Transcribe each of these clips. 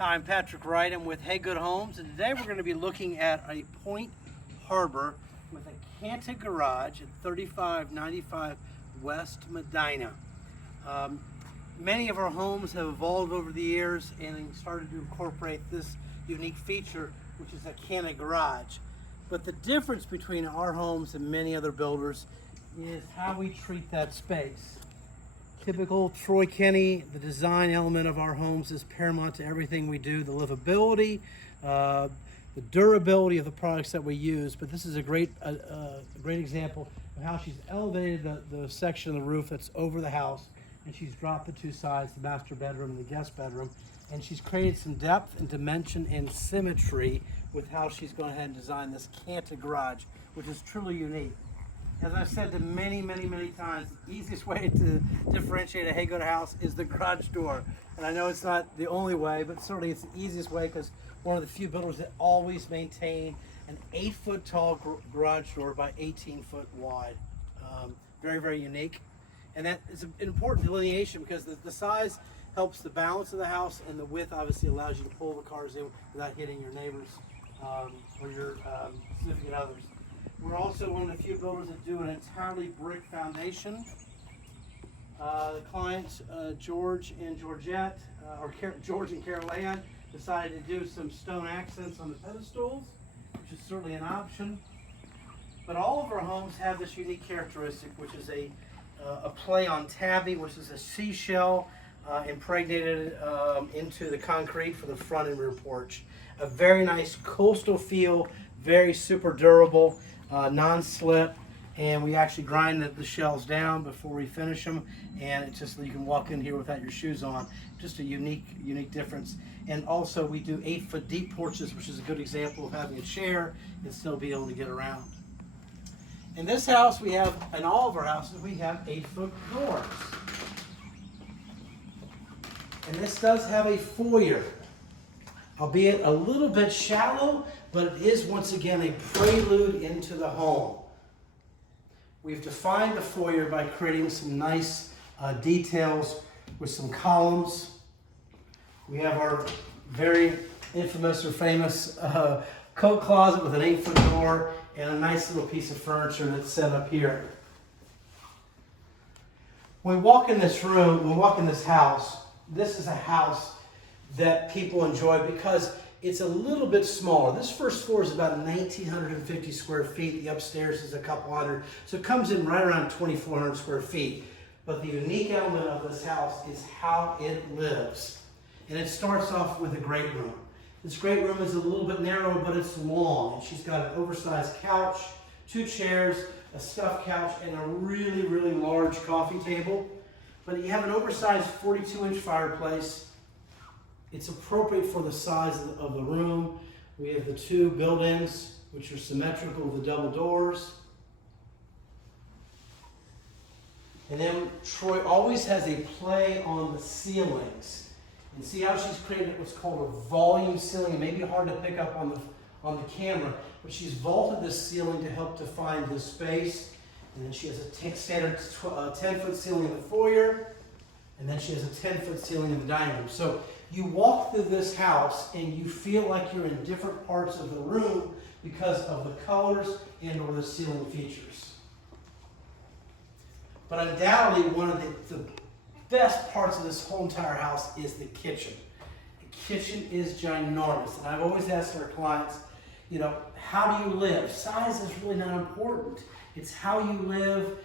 Hi, I'm Patrick Wright. I'm with Hey Good Homes, and today we're going to be looking at a Pointe Harbor with a canted garage at 3595 West Medina. Many of our homes have evolved over the years and started to incorporate this unique feature, which is a canted garage. But the difference between our homes and many other builders is how we treat that space. Typical Troy Kenny, the design element of our homes is paramount to everything we do. The livability, the durability of the products that we use. But this is a great example of how she's elevated the section of the roof that's over the house, and she's dropped the two sides, the master bedroom and the guest bedroom, and she's created some depth and dimension and symmetry with how she's gone ahead and designed this canted garage, which is truly unique. As I've said to many times, the easiest way to differentiate a Hey Good house is the garage door. And I know it's not the only way, but certainly it's the easiest way because one of the few builders that always maintain an 8-foot tall garage door by 18-foot wide. Very unique. And that is an important delineation because the size helps the balance of the house, and the width obviously allows you to pull the cars in without hitting your neighbors or your significant others. We're also one of the few builders that do an entirely brick foundation. The clients, George and Georgette, George and Carol Ann, decided to do some stone accents on the pedestals, which is certainly an option. But all of our homes have this unique characteristic, which is a play on tabby, which is a seashell impregnated into the concrete for the front and rear porch. A very nice coastal feel, very super durable. Non-slip, and we actually grind the shells down before we finish them, and it's just you can walk in here without your shoes on. Just a unique difference. And also we do 8-foot deep porches, which is a good example of having a chair and still be able to get around. In this house we have, in all of our houses, we have 8-foot doors. And this does have a foyer, albeit a little bit shallow, but it is once again a prelude into the home. We've defined the foyer by creating some nice details with some columns. We have our very infamous or famous coat closet with an 8-foot door and a nice little piece of furniture that's set up here. When we walk in this room, when we walk in this house, this is a house that people enjoy because it's a little bit smaller. This first floor is about 1,950 square feet. The upstairs is a couple hundred. So it comes in right around 2,400 square feet. But the unique element of this house is how it lives. And it starts off with a great room. This great room is a little bit narrow, but it's long. And she's got an oversized couch, 2 chairs, a stuffed couch, and a really large coffee table. But you have an oversized 42-inch fireplace. It's appropriate for the size of the room. We have the 2 built-ins, which are symmetrical with the double doors. And then Troy always has a play on the ceilings. And see how she's created what's called a volume ceiling. It may be hard to pick up on the camera, but she's vaulted this ceiling to help define this space. And then she has a standard 10-foot ceiling in the foyer, and then she has a 10-foot ceiling in the dining room. So you walk through this house and you feel like you're in different parts of the room because of the colors and or the ceiling features. But undoubtedly one of the best parts of this whole entire house is the kitchen. The kitchen is ginormous. And I've always asked our clients, how do you live? Size is really not important. It's how you live,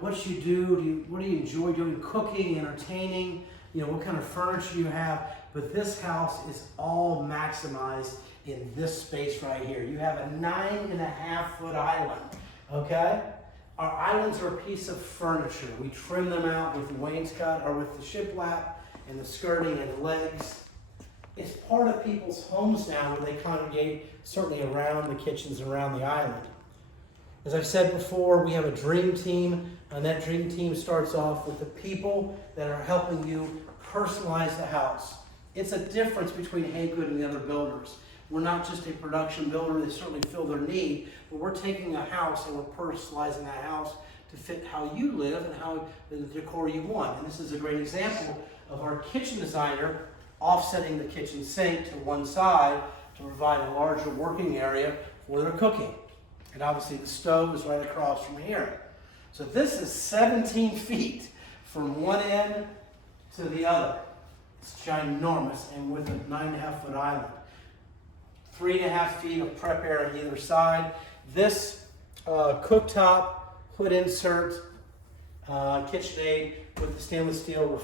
what you do, what do you enjoy doing, cooking, entertaining, what kind of furniture you have. But this house is all maximized in this space right here. You have a 9.5-foot island, okay? Our islands are a piece of furniture. We trim them out with the wainscot or with the shiplap and the skirting and the legs. It's part of people's homes now where they congregate certainly around the kitchens around the island. As I've said before, we have a dream team, and that dream team starts off with the people that are helping you personalize the house. It's a difference between Hey Good and the other builders. We're not just a production builder. They certainly fill their need, but we're taking a house and we're personalizing that house to fit how you live and how the decor you want. And this is a great example of our kitchen designer offsetting the kitchen sink to one side to provide a larger working area for their cooking. And obviously the stove is right across from here. So this is 17 feet from one end to the other. It's ginormous, and with a 9.5-foot island. 3.5 feet of prep area on either side. This cooktop, hood insert, KitchenAid with the stainless steel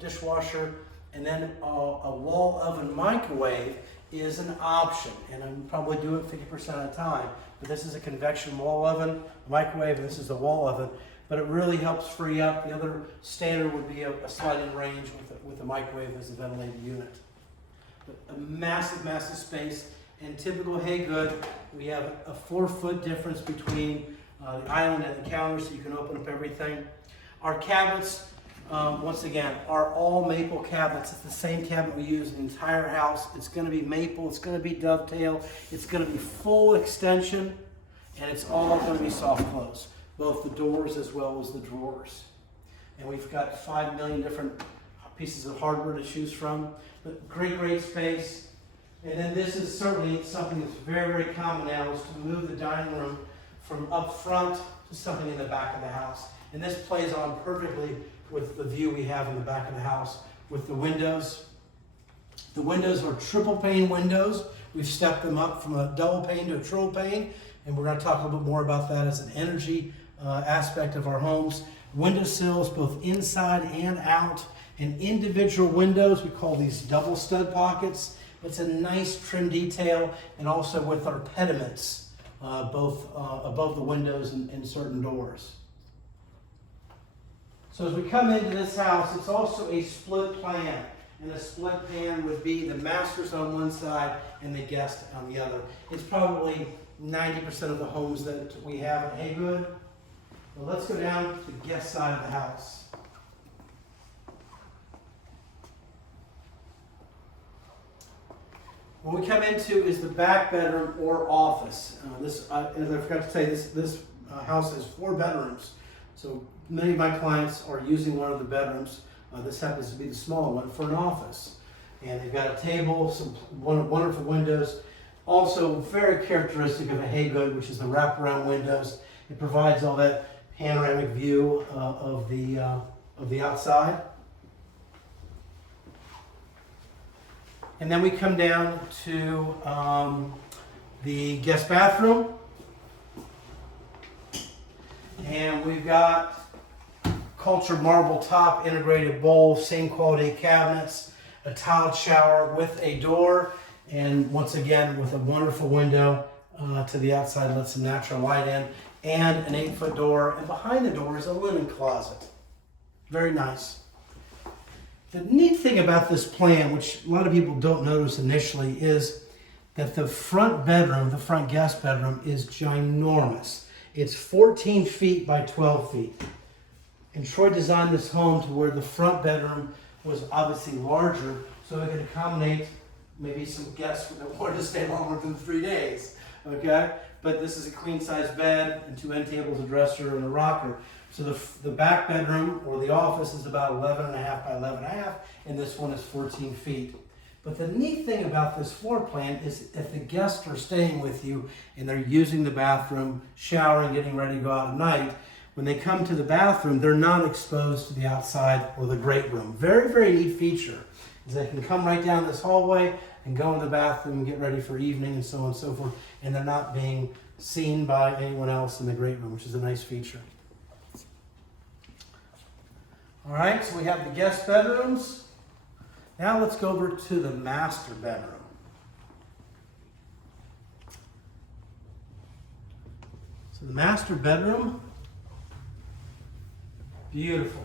dishwasher, and then a wall oven microwave is an option, and I would probably do it 50% of the time. But this is a convection wall oven, microwave, and this is a wall oven. But it really helps free up. The other standard would be a sliding range with a microwave as a ventilated unit. But a massive, massive space. In typical Haygood, we have a 4-foot difference between the island and the counter, so you can open up everything. Our cabinets, once again, are all maple cabinets. It's the same cabinet we use in the entire house. It's going to be maple, it's going to be dovetail, it's going to be full extension, and it's all going to be soft close, both the doors as well as the drawers. And we've got 5 million different pieces of hardware to choose from. But great, great space. And then this is certainly something that's very, very common now, is to move the dining room from up front to something in the back of the house. And this plays on perfectly with the view we have in the back of the house with the windows. The windows are triple pane windows. We've stepped them up from a double pane to a triple pane, and we're going to talk a little bit more about that as an energy aspect of our homes. Window sills both inside and out, and individual windows. We call these double stud pockets. It's a nice trim detail, and also with our pediments, both above the windows and certain doors. So as we come into this house, it's also a split plan. And a split plan would be the masters on one side and the guest on the other. It's probably 90% of the homes that we have at Haygood. Well, let's go down to the guest side of the house. What we come into is the back bedroom or office. As I forgot to say, this house has 4 bedrooms. So many of my clients are using one of the bedrooms. This happens to be the smaller one for an office. And they've got a table, some wonderful windows. Also very characteristic of a Haygood, which is the wraparound windows. It provides all that panoramic view of the outside. And then we come down to the guest bathroom. And we've got cultured marble top, integrated bowl, same quality cabinets, a tiled shower with a door, and once again with a wonderful window to the outside, lets some natural light in, and an 8-foot door, and behind the door is a linen closet. Very nice. The neat thing about this plan, which a lot of people don't notice initially, is that the front bedroom, the front guest bedroom, is ginormous. It's 14 feet by 12 feet. And Troy designed this home to where the front bedroom was obviously larger, so it could accommodate maybe some guests that wanted to stay longer than 3 days, okay? But this is a queen-size bed and 2 end tables, a dresser, and a rocker. So the back bedroom, or the office, is about 11.5 by 11.5, and this one is 14 feet. But the neat thing about this floor plan is if the guests are staying with you and they're using the bathroom, showering, getting ready to go out at night, when they come to the bathroom, they're not exposed to the outside or the great room. Very, very neat feature is they can come right down this hallway and go in the bathroom and get ready for evening and so on and so forth, and they're not being seen by anyone else in the great room, which is a nice feature. All right, so we have the guest bedrooms. Now let's go over to the master bedroom. So the master bedroom, beautiful.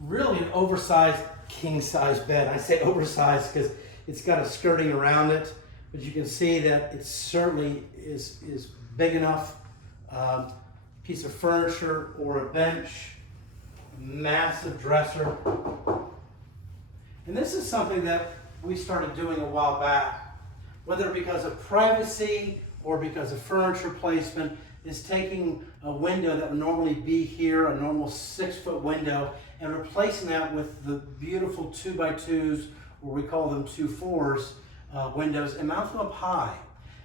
Really an oversized king-size bed. I say oversized because it's got a skirting around it, but you can see that it certainly is big enough. Piece of furniture or a bench. Massive dresser. And this is something that we started doing a while back, whether because of privacy or because of furniture placement. is taking a window that would normally be here, a normal 6-foot window, and replacing that with the beautiful 2x2s, or we call them 2-4s, windows, and mount them up high.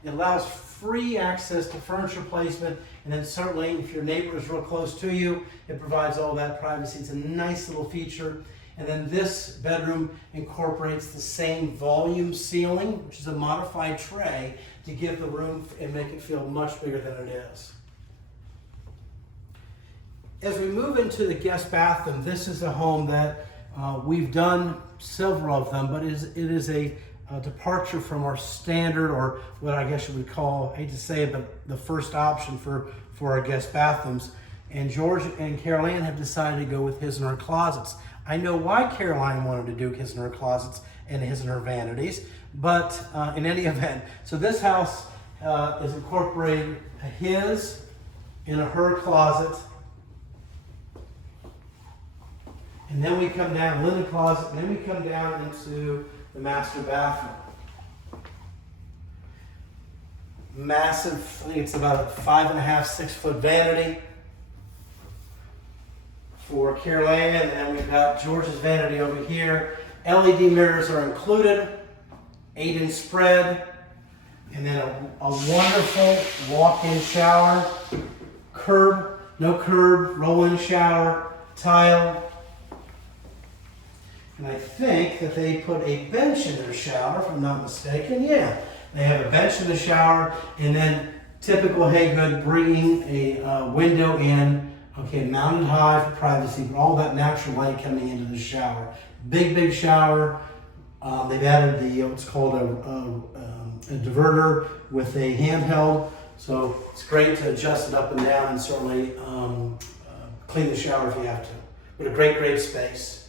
It allows free access to furniture placement, and then certainly if your neighbor is real close to you, it provides all that privacy. It's a nice little feature. And then this bedroom incorporates the same volume ceiling, which is a modified tray, to give the room and make it feel much bigger than it is. As we move into the guest bathroom, this is a home that we've done several of them, but it is a departure from our standard, or what I guess you would call, I hate to say it, but the first option for our guest bathrooms. And George and Caroline have decided to go with his and her closets. I know why Caroline wanted to do his and her closets and his and her vanities, but in any event, so this house is incorporating a his and a her closet, and then we come down, linen closet, and then we come down into the master bathroom. Massive, I think it's about a 5.5, 6-foot vanity for Caroline, and then we've got George's vanity over here. LED mirrors are included, 8-inch spread, and then a wonderful walk-in shower, no curb, roll-in shower, tile. And I think that they put a bench in their shower, if I'm not mistaken. Yeah, they have a bench in the shower, and then typical Haygood, bringing a window in, okay, mounted high for privacy, but all that natural light coming into the shower. Big shower. They've added the what's called a diverter with a handheld, so it's great to adjust it up and down, and certainly clean the shower if you have to. But a great space.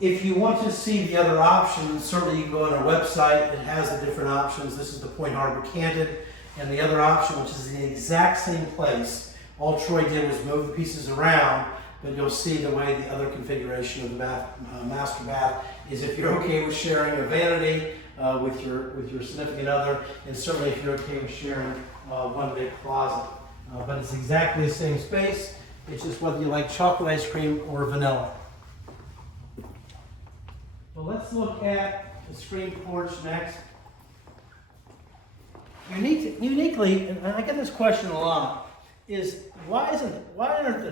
If you want to see the other options, certainly you can go on our website. It has the different options. This is the Pointe Harbor Canted, and the other option, which is the exact same place. All Troy did was move the pieces around, but you'll see the way the other configuration of the master bath is if you're okay with sharing a vanity with your significant other, and certainly if you're okay with sharing one big closet. But it's exactly the same space. It's just whether you like chocolate ice cream or vanilla. Well, let's look at the screen porch next. Uniquely, and I get this question a lot, is why aren't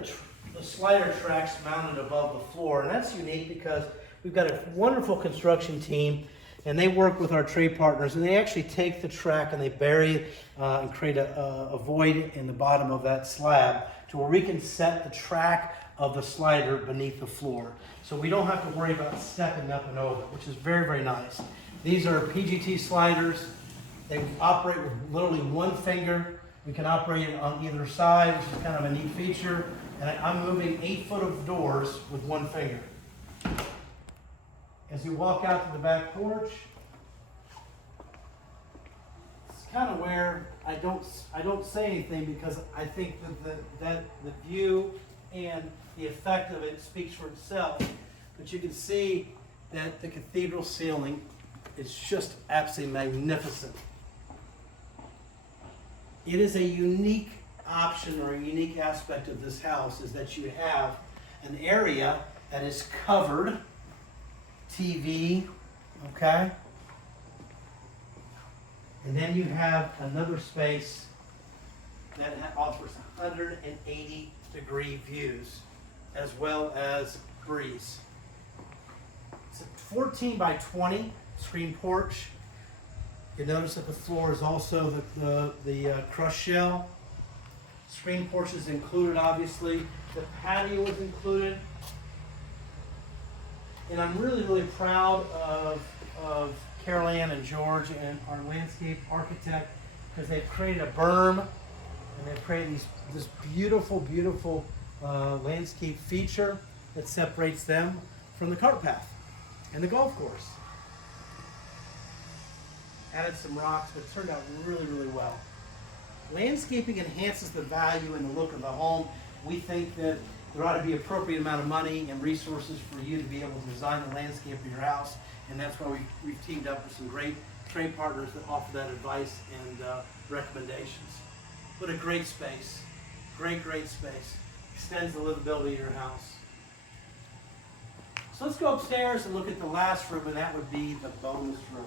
the slider tracks mounted above the floor? And that's unique because we've got a wonderful construction team, and they work with our trade partners, and they actually take the track and they bury it and create a void in the bottom of that slab to where we can set the track of the slider beneath the floor. So we don't have to worry about stepping up and over, which is very nice. These are PGT sliders. They operate with literally one finger. We can operate it on either side, which is kind of a neat feature. And I'm moving 8 foot of doors with one finger. As you walk out to the back porch, it's kind of where I don't say anything, because I think that the view and the effect of it speaks for itself. But you can see that the cathedral ceiling is just absolutely magnificent. It is a unique option, or a unique aspect of this house, is that you have an area that is covered, TV, okay? And then you have another space that offers 180-degree views, as well as breeze. It's a 14 by 20 screen porch. You notice that the floor is also the crushed shell. Screen porch is included, obviously. The patio is included. And I'm really proud of Carol Ann and George and our landscape architect, because they've created a berm, and they've created this beautiful landscape feature that separates them from the cart path and the golf course. Added some rocks, but it turned out really well. Landscaping enhances the value and the look of the home. We think that there ought to be appropriate amount of money and resources for you to be able to design the landscape of your house, and that's why we've teamed up with some great trade partners that offer that advice and recommendations. What a great space. Great, great space. Extends the livability of your house. So let's go upstairs and look at the last room, and that would be the bonus room.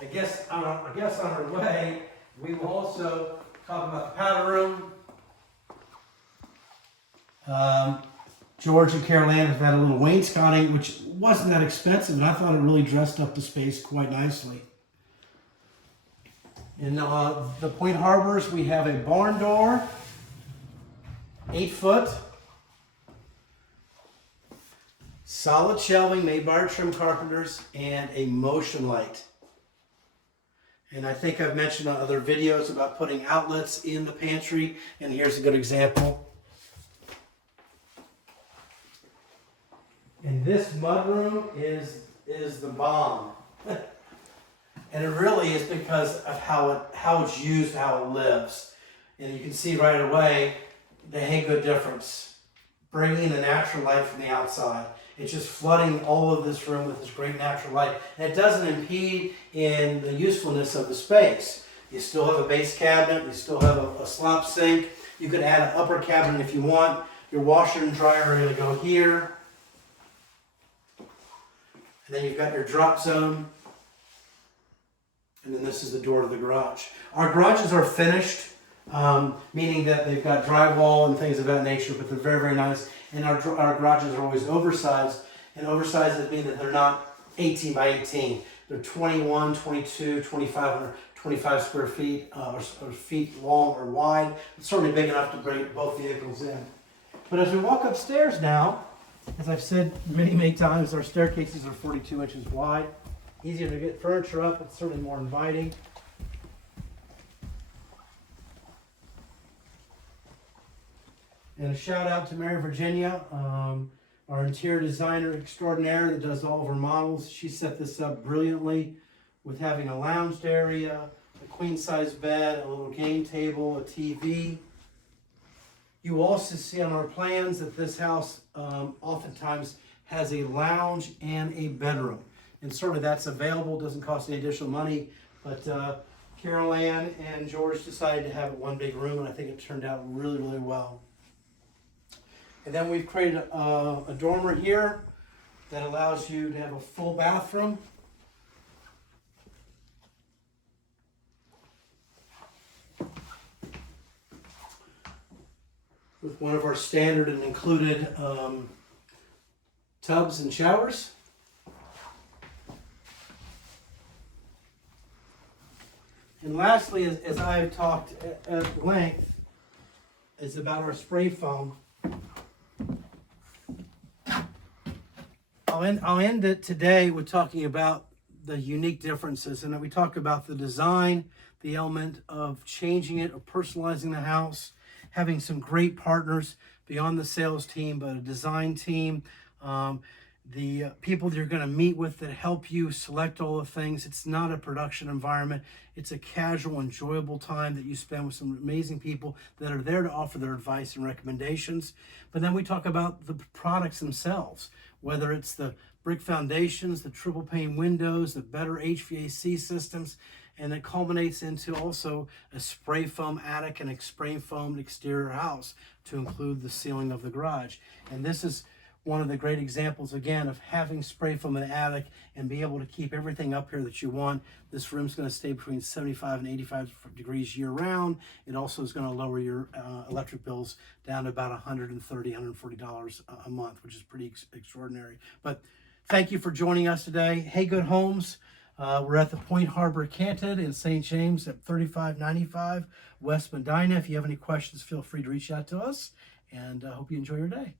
I guess on our way, we will also talk about the powder room. George and Carol Ann have had a little wainscoting, which wasn't that expensive, and I thought it really dressed up the space quite nicely. In the Pointe Harbors, we have a barn door, 8 foot, solid shelving made by our trim carpenters, and a motion light. And I think I've mentioned on other videos about putting outlets in the pantry, and here's a good example. And this mudroom is the bomb. And it really is because of how it's used, how it lives. And you can see right away the Haygood difference. Bringing the natural light from the outside. It's just flooding all of this room with this great natural light. And it doesn't impede in the usefulness of the space. You still have a base cabinet. You still have a slop sink. You could add an upper cabinet if you want. Your washer and dryer are going to go here. And then you've got your drop zone. And then this is the door to the garage. Our garages are finished, meaning that they've got drywall and things of that nature, but they're very, very nice. And our garages are always oversized. And oversized means that they're not 18 by 18. They're 21, 22, 25 square feet, or feet long or wide. It's certainly big enough to bring both vehicles in. But as we walk upstairs now, as I've said many, many times, our staircases are 42 inches wide. Easier to get furniture up. It's certainly more inviting. And a shout out to Mary Virginia, our interior designer extraordinaire that does all of our models. She set this up brilliantly with having a lounge area, a queen size bed, a little game table, a TV. You will also see on our plans that this house oftentimes has a lounge and a bedroom. And certainly that's available, doesn't cost any additional money, but Carol Ann and George decided to have it one big room, and I think it turned out really, really well. And then we've created a dormer here that allows you to have a full bathroom. With one of our standard and included tubs and showers. And lastly, as I have talked at length, is about our spray foam. I'll end it today with talking about the unique differences, and then we talk about the design, the element of changing it, of personalizing the house, having some great partners beyond the sales team, but a design team, the people that you're going to meet with that help you select all the things. It's not a production environment. It's a casual, enjoyable time that you spend with some amazing people that are there to offer their advice and recommendations. But then we talk about the products themselves, whether it's the brick foundations, the triple pane windows, the better HVAC systems, and it culminates into also a spray foam attic and a spray foamed exterior house to include the ceiling of the garage. And this is one of the great examples, again, of having spray foam in the attic and be able to keep everything up here that you want. This room's going to stay between 75 and 85 degrees year round. It also is going to lower your electric bills down to about $130, $140 a month, which is pretty extraordinary. But thank you for joining us today. Haygood Homes. We're at the Pointe Harbor Canted in St. James at 3595 West Medina. If you have any questions, feel free to reach out to us, and I hope you enjoy your day.